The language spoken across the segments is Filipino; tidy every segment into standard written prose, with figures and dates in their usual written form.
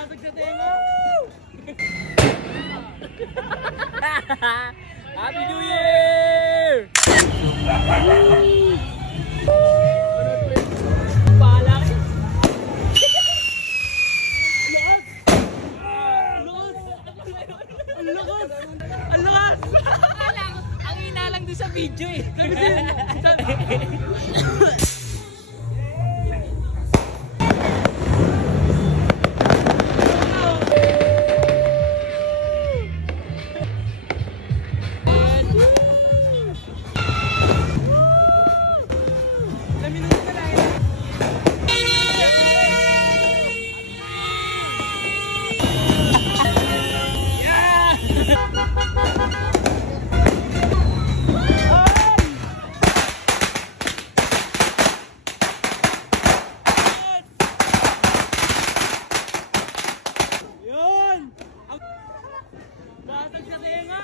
Basag sa tenga! Happy New Year! Pala kayo! Ang lakas! Ang lakas! Ang hina lang doon sa video eh. Basag sa tenga!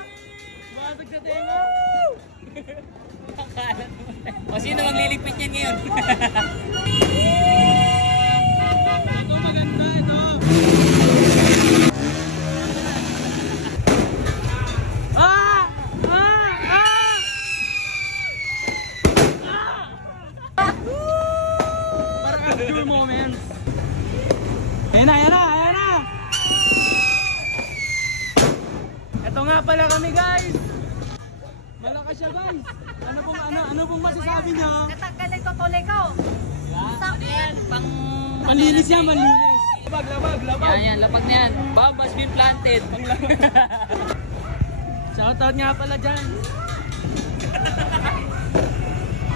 Basag sa tenga! O sino magliligpit niyan ngayon? Ito maganda, ito! Parang capture moments! Ayan na, ayan na, ayan na! Ito nga pala kami guys. Malakas siya guys. Ano pong masasabi niya? Natanggalin ko tuloy ko. Yan, panlinis yan, panlinis. Labag. Yan, lapag na yan. Bomb has been planted. Shoutout nga pala dyan.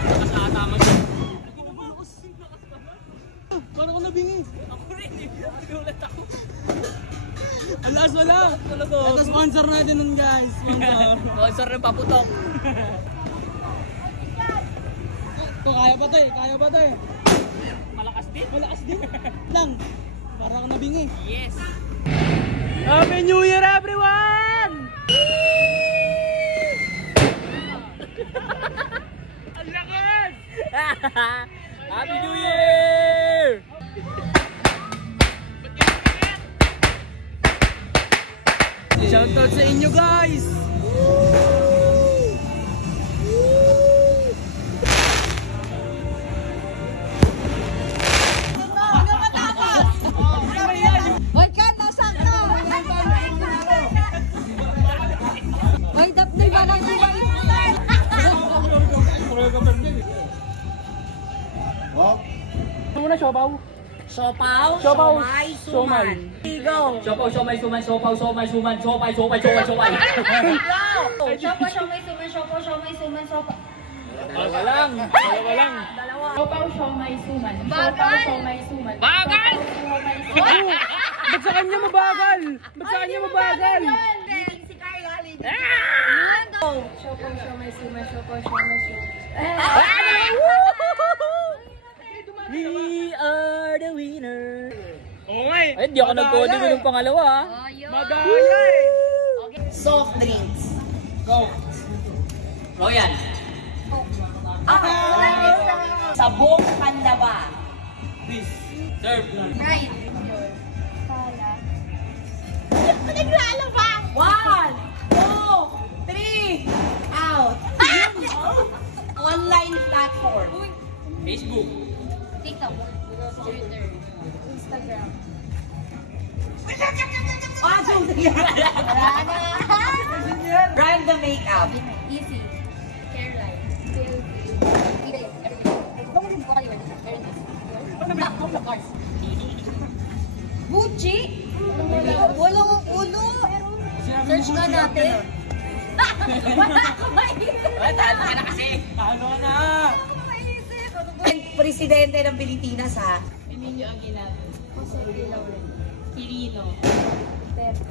Nakasatama siya. Parang ako nabingi. Ako rin eh. Nagulat ako. Alas wala. Ito sponsor natin nun guys. Sponsor ng paputok. Ito kaya ba tayo? Kaya ba tayo? Malakas din. Malakas din. Lang. Parang ako nabingi. Yes. Happy New Year everyone! Ang lakas! Happy New Year! Shoutout sa inyo guys! Hoy, Kat, masak ka! Hoy, dapnil ba lang sila? Ano muna, siopaw? Siopaw, Siopaw, siomay, siomay. suman. Tigaw. Siopaw, siomay, suman, siopaw, siomay, suman, siopay, siopay, siopay, siopay. Siopaw, siomay, suman, siopaw, siomay, suman, siopaw. Dalawa lang. Dalawa lang. Dalawa. Siopaw, siomay, suman. Bagal! Siopaw, siomay, suman. Bagal! Siomay, suman. Ba't sa kanya mabagal? Ba't sa kanya mabagal? Leading si Carla, leading. Siopaw, siomay, suman. Siopaw, siomay, suman. We are the winner. Oo nga eh. Ay, di ako nag-coding ng pangalawa ha. Madaya eh. Soft drinks. Go. Royal. Sabong pandawa. Please. Serve. Right. Naglalaba. 1, 2, 3. Out. Online platform. Facebook. TikTok. Twitter. Instagram. Brand the makeup. Easy. Careline. Gucci. Walang ulo. Search ka natin. Wala ka maisip. Talo ka na kasi. Talo na. Presidente ng Pilipinas ha. Emilio Aguilar. Jose de Laurel. Quirino. Pepe.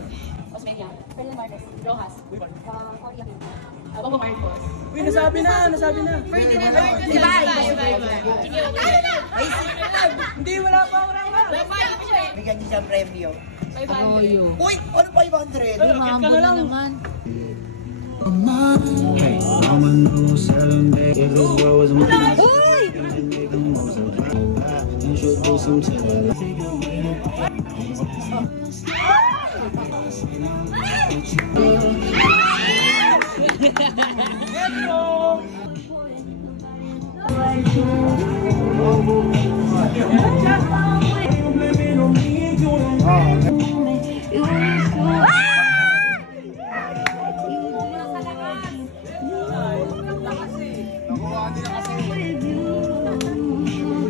Osmeña. Fernando Marquez. Rojas. Coria. Bongo Marcos. Uy, nasabi na. Ferdinand Marcos. Diba? Hindi, wala pa. Bigyan niyo siyang premyo. 500. Uy! Ano 500? Kit ka na lang. Mama knows selling day if the world was mine. Uy! Introduce some to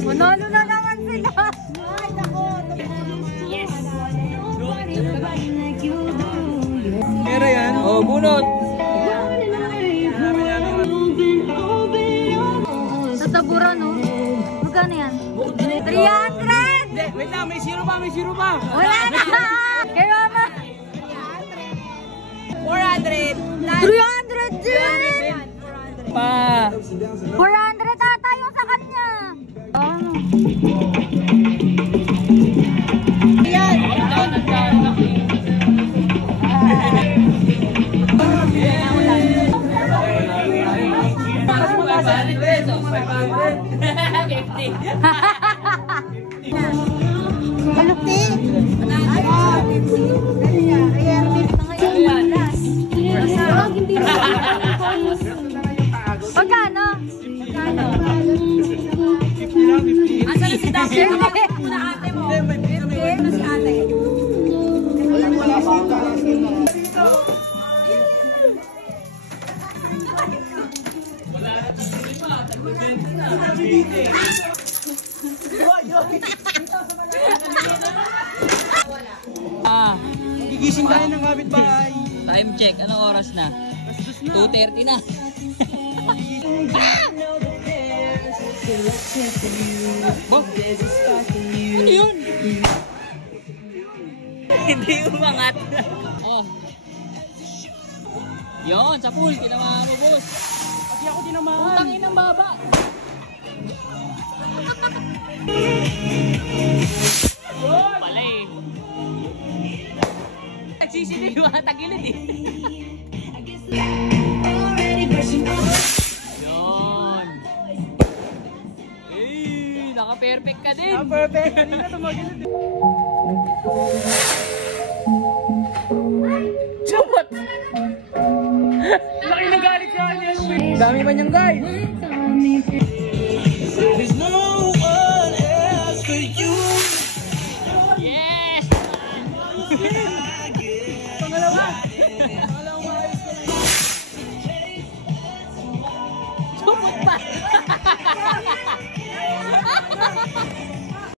Manalo na naman sila. Pera yan. Oh, bunot. Sa tabura, no? Magkano yan? 300! Wait lang, may zero pa, may zero pa. Wala na! Kay mama! 400. 300 din! Pa. 400 ata yung sa kanya! Ano? Magkano? Asan si Dapper? Muna ate mo. Muna si ate. Gigising tayo ng kapitbahay. Time check. Anong oras na? 2:30 na. Bob, ano yun? Hindi umangat. Oh. Yun, sa pool. Tinamaan mo, boss. Pati ako tinamaan. Utangin ang baba. Pala eh. Nagsisiliw ang tagilid eh. Yun. Eh, naka-perfect ka din. Perfect. Kanina tumagilid. Chumot! Laki na galit sa akin. Dami pa niyang guys.